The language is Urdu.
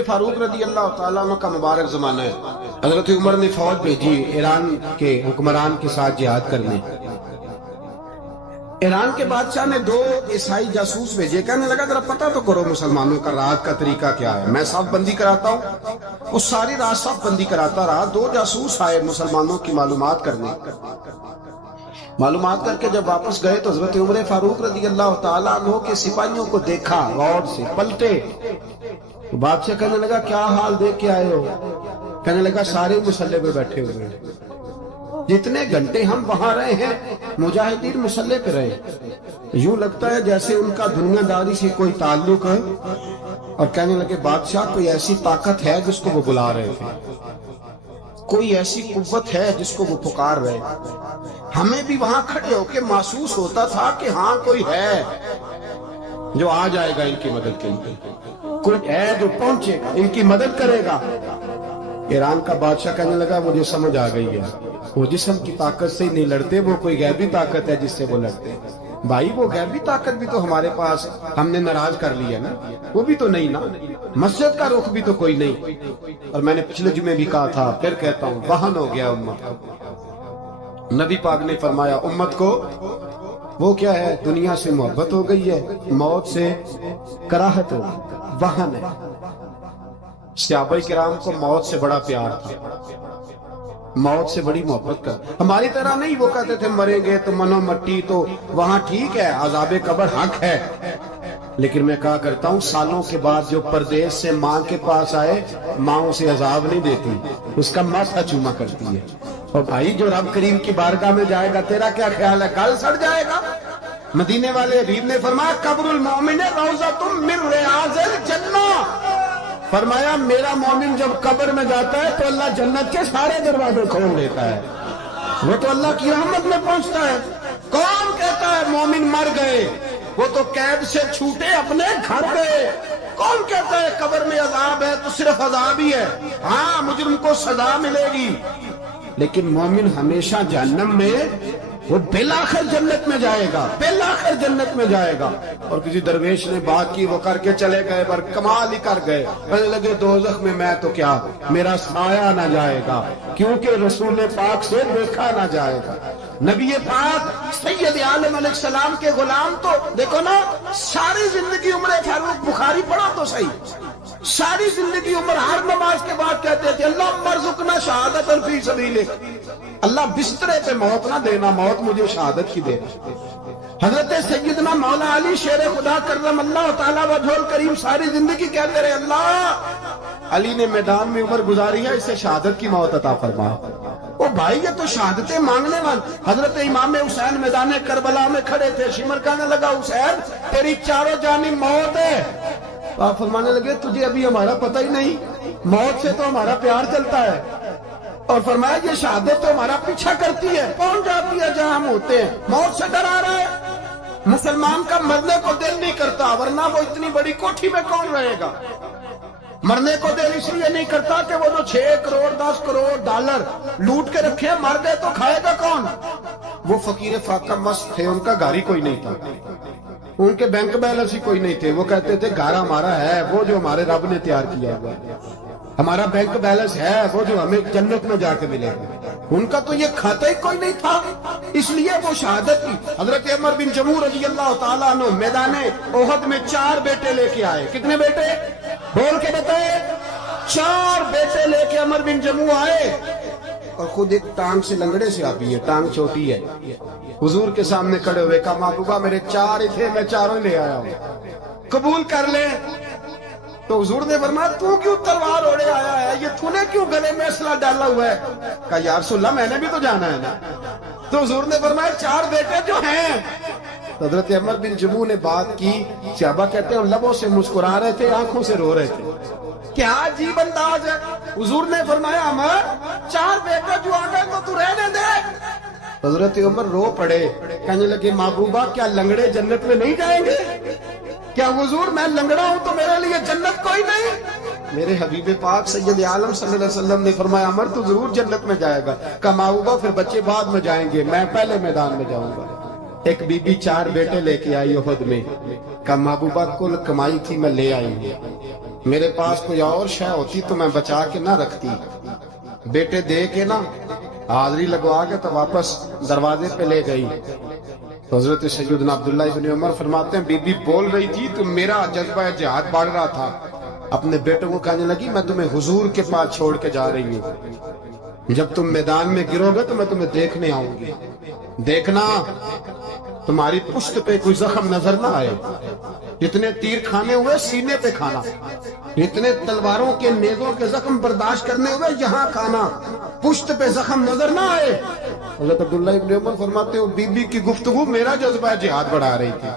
عمر فاروق رضی اللہ تعالیٰ عنہ کا مبارک زمانہ ہے. حضرت عمر نے فوج بھیجی ایران کے حکمران کے ساتھ جہاد کرنے. ایران کے بادشاہ نے 2 عیسائی جاسوس بھیجے. کہنے لگا ذرا پتہ تو کرو مسلمانوں کا رات کا طریقہ کیا ہے, میں صف بندی کراتا ہوں. وہ ساری رات صف بندی کراتا رہا. 2 جاسوس آئے مسلمانوں کی معلومات کرنے. معلومات کر کے جب واپس گئے تو حضرت عمر فاروق رضی اللہ تعالیٰ عنہ کے سپاہیوں کو دیکھا, غور سے پلٹے. بادشاہ کہنے لگا کیا حال دیکھ کے آئے ہو؟ کہنے لگا سارے مسلح پہ بیٹھے ہوئے ہیں. جتنے گھنٹے ہم وہاں رہے ہیں مجاہدین مسلح پہ رہے, یوں لگتا ہے جیسے ان کا دنیا داری سے کوئی تعلق ہے. اور کہنے لگے بادشاہ کوئی ایسی طاقت ہے جس کو وہ بلا رہے تھے, کوئی ایسی قوت ہے جس کو وہ پکار رہے. ہمیں بھی وہاں کھڑے ہو کے محسوس ہوتا تھا کہ ہاں کوئی ہے جو آ جائے گا ان کی مدد کے لیے, کوئی ہے جو پہنچے گا ان کی مدد کرے گا. ایران کا بادشاہ کہنے لگا مجھے سمجھ آ گئی ہے, وہ جسم کی طاقت سے ہی نہیں لڑتے, وہ کوئی غیبی طاقت ہے جس سے وہ لڑتے. بھائی وہ غیبی طاقت بھی تو ہمارے پاس ہم نے ناراض کر لی ہے نا, وہ بھی تو نہیں نا. مسجد کا رخ بھی تو کوئی نہیں. اور میں نے پچھلے جمعے بھی کہا تھا, پھر کہتا ہوں, وہن ہو گیا امت کو. نبی پاک نے فرمایا امت کو وہ کیا ہے, دنیا سے محبت ہو گئی ہے, موت سے کراہت ہو گئی, وہن ہے. صحابہ کرام کو موت سے بڑا پیار تھا, موت سے بڑی محبت کر. ہماری طرح نہیں, وہ کہتے تھے مریں گے تو منو مٹی تو وہاں ٹھیک ہے, عذاب قبر حق ہے. لیکن میں کہا کرتا ہوں سالوں کے بعد جو پردیس سے ماں کے پاس آئے, ماں اسے عذاب نہیں دیتی, اس کا ماتھا چوما کرتی ہے. اور بھائی جو رب کریم کی بارگاہ میں جائے گا تیرا کیا خیال ہے, کل سڑ جائے گا؟ مدینے والے حبیب نے فرمایا قبر المومن روضۃ من ریاض الجنہ. فرمایا میرا مومن جب قبر میں جاتا ہے تو اللہ جنت کے سارے دروازے کھول دیتا ہے, وہ تو اللہ کی رحمت میں پہنچتا ہے. کون کہتا ہے مومن مر گئے, وہ تو قید سے چھوٹے اپنے گھر گئے. کون کہتا ہے قبر میں عذاب ہے تو صرف عذاب ہی ہے, ہاں مجرم کو سزا ملے گی. لیکن مومن ہمیشہ جہنم میں, وہ بالآخر جنت میں جائے گا, بالآخر جنت میں جائے گا. اور کسی درویش نے بات کی, وہ کر کے چلے گئے, پر کمال ہی کر گئے. کہنے لگے دوزخ میں میں تو کیا, میرا سایہ نہ جائے گا, کیونکہ رسول پاک سے دیکھا نہ جائے گا. نبی پاک سید عالم علیہ السلام کے غلام تو دیکھو نا, ساری زندگی عمر فاروق بخاری پڑھو تو صحیح, ساری زندگی عمر ہر نماز کے بعد کہتے تھے اللہ مرزقنا شہادت فی سبیلک, اللہ بسترے پہ موت نہ دینا, موت مجھے شہادت کی دے. حضرت سیدنا مولا علی شیر خدا کرم اللہ تعالیٰ وجہ الکریم ساری زندگی کہتے رہے اللہ علی نے میدان میں عمر گزاری ہے, اسے شہادت کی موت عطا فرما. او بھائی یہ تو شہادتیں مانگنے والے. حضرت امام حسین میدان کربلا میں کھڑے تھے, شمر کہنے لگا حسین تیری چاروں جانب موت ہے. آپ فرمانے لگے تجھے ابھی ہمارا پتہ ہی نہیں, موت سے تو ہمارا پیار چلتا ہے. اور فرمایا یہ شہادت تو ہمارا پیچھا کرتی ہے, پہنچ جاتی ہے جہاں ہم ہوتے ہیں. موت سے ڈر آ رہا ہے, مسلمان کا مرنے کو دل نہیں کرتا, ورنہ وہ اتنی بڑی کوٹھی میں کون رہے گا. مرنے کو دل اس لیے نہیں کرتا کہ وہ جو 6 کروڑ 10 کروڑ ڈالر لوٹ کے رکھے, مر گئے تو کھائے گا کون. وہ فقیر فاقہ مست تھے, ان کا گھر ہی کوئی نہیں تھا, ان کے بینک بیلنس ہی کوئی نہیں تھے. وہ کہتے تھے گھر ہمارا ہے وہ جو ہمارے رب نے تیار کیا ہوا, ہمارا بینک بیلنس ہے وہ جو ہمیں جنت میں جا کے ملے گا. ان کا تو یہ کھاتا ہی کوئی نہیں تھا, اس لیے وہ شہادت کی. حضرت عمر بن جموع رضی اللہ تعالیٰ عنہ میدان احد میں 4 بیٹے لے کے آئے. کتنے بیٹے بول کے بتائے؟ 4 بیٹے لے کے عمر بن جموع آئے, اور خود ایک ٹانگ سے لنگڑے سے آتی ہے, ٹانگ چھوٹی ہے. حضور کے سامنے کھڑے ہوئے کہا محبوبہ میرے 4 ہی تھے, میں 4 لے آیا ہوں, قبول کر لیں. تو حضور نے فرمایا تو کیوں تلوار اوڑے آیا ہے, یہ تو نے کیوں گلے میں اسلحہ ڈالا ہوا ہے؟ کہا یا رسول اللہ میں نے بھی تو جانا ہے نا. تو حضور نے فرمایا 4 بیٹے جو ہیں. حضرت عمر بن جموع نے بات کی, صحابہ کہتے ہیں لبوں سے مسکرا رہے تھے, آنکھوں سے رو رہے تھے. کیا عجیب انداز ہے. حضور نے فرمایا عمر 4 بیٹے جو آ گئے تو رہنے دے. حضرت عمر رو پڑے, کہنے لگے محبوبہ کیا لنگڑے جنت میں نہیں جائیں گے؟ کیا حضور میں لنگڑا ہوں تو میرے لیے جنت کوئی نہیں؟ میرے حبیب پاک سید عالم صلی اللہ علیہ وسلم نے فرمایا عمر تو ضرور جنت میں جائے گا. کہا محبوبہ پھر بچے بعد میں جائیں گے, میں پہلے میدان میں جاؤں گا. ایک بی بی 4 بیٹے لے کے آئی احد میں. کہا محبوبہ کل کمائی تھی میں لے آئی ہوں, میرے پاس کوئی اور شے ہوتی تو میں بچا کے نہ رکھتی. بیٹے دے کے نا حاضری لگوا کے تو واپس دروازے پہ لے گئی. حضرت سیدنا عبداللہ ابن عمر فرماتے ہیں بی بی بول رہی تھی تو میرا جذبہ جہاد بڑھ رہا تھا. اپنے بیٹوں کو کہنے لگی میں تمہیں حضور کے پاس چھوڑ کے جا رہی ہوں. جب تم میدان میں گرو گے تو میں تمہیں دیکھنے آؤں گی. دیکھنا تمہاری پشت پہ کوئی زخم نظر نہ آئے. جتنے تیر کھانے ہوئے سینے پہ کھانا, جتنے تلواروں کے نیزوں کے زخم برداشت کرنے ہوئے یہاں کھانا, پشت پہ زخم نظر نہ آئے. حضرت عبداللہ ابن عمر فرماتے ہو بی بی کی گفتگو میرا جذبہ جہاد بڑھا رہی تھی.